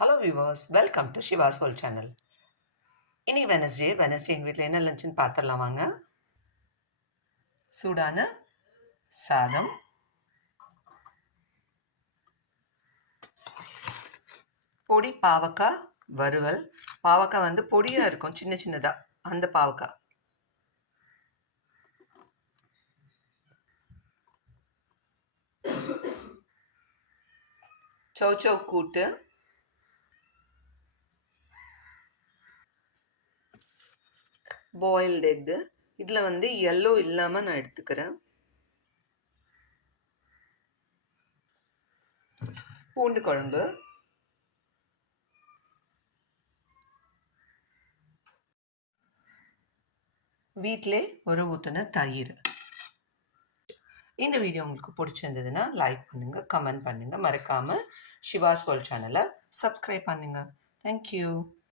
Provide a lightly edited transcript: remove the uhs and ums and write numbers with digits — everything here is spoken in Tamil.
Hello viewers, welcome to Shiva's world channel. இன்னைக்கு வெனஸ்டே எங்கள் வீட்டில் என்ன லஞ்சுன்னு பார்த்துடலாம் வாங்க. சூடான சாதம், பொடி பாவக்காய் வறுவல். பாவக்காய் வந்து பொடியாக இருக்கும், சின்ன சின்னதாக, அந்த பாவக்காய். சௌச்சௌ கூட்டு, பாயில்டு எக்கு. இதில் வந்து எல்லோ இல்லாமல் நான் எடுத்துக்கிறேன். பூண்டு குழம்பு, வீட்டிலே ஒரு ஊற்றின தயிர். இந்த வீடியோ உங்களுக்கு பிடிச்சிருந்ததுன்னா லைக் பண்ணுங்கள், கமெண்ட் பண்ணுங்கள், மறக்காமல் ஷிவாஸ் வேர்ல்ட் சேனலை சப்ஸ்கிரைப் பண்ணுங்கள். தேங்க்யூ.